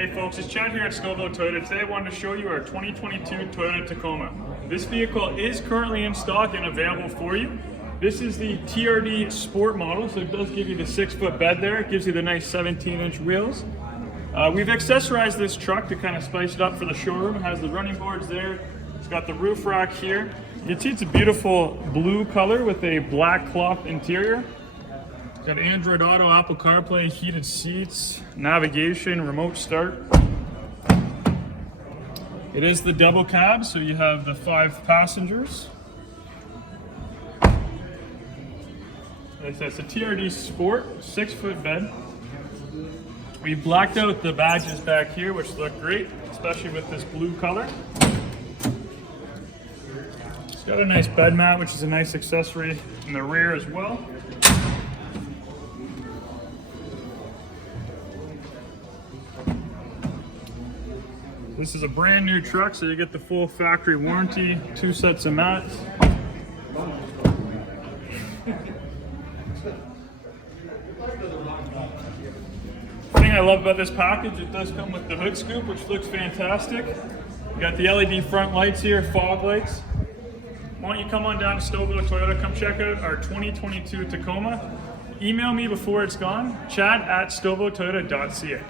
Hey folks, it's Chad here at Stouffville Toyota. Today I wanted to show you our 2022 Toyota Tacoma. This vehicle is currently in stock and available for you. This is the TRD Sport model, so it does give you the 6-foot bed there. It gives you the nice 17-inch wheels. We've accessorized this truck to kind of spice it up for the showroom. It has the running boards there. It's got the roof rack here. You can see it's a beautiful blue color with a black cloth interior. It's got Android Auto, Apple CarPlay, heated seats, navigation, remote start. It is the double cab, so you have the 5 passengers. It's a TRD Sport, 6-foot bed. We blacked out the badges back here, which look great, especially with this blue color. It's got a nice bed mat, which is a nice accessory in the rear as well. This is a brand new truck, so you get the full factory warranty, 2 sets of mats. The thing I love about this package, it does come with the hood scoop, which looks fantastic. You got the LED front lights here, fog lights. Why don't you come on down to Stouffville Toyota, come check out our 2022 Tacoma. Email me before it's gone, chad@stouffvilletoyota.ca.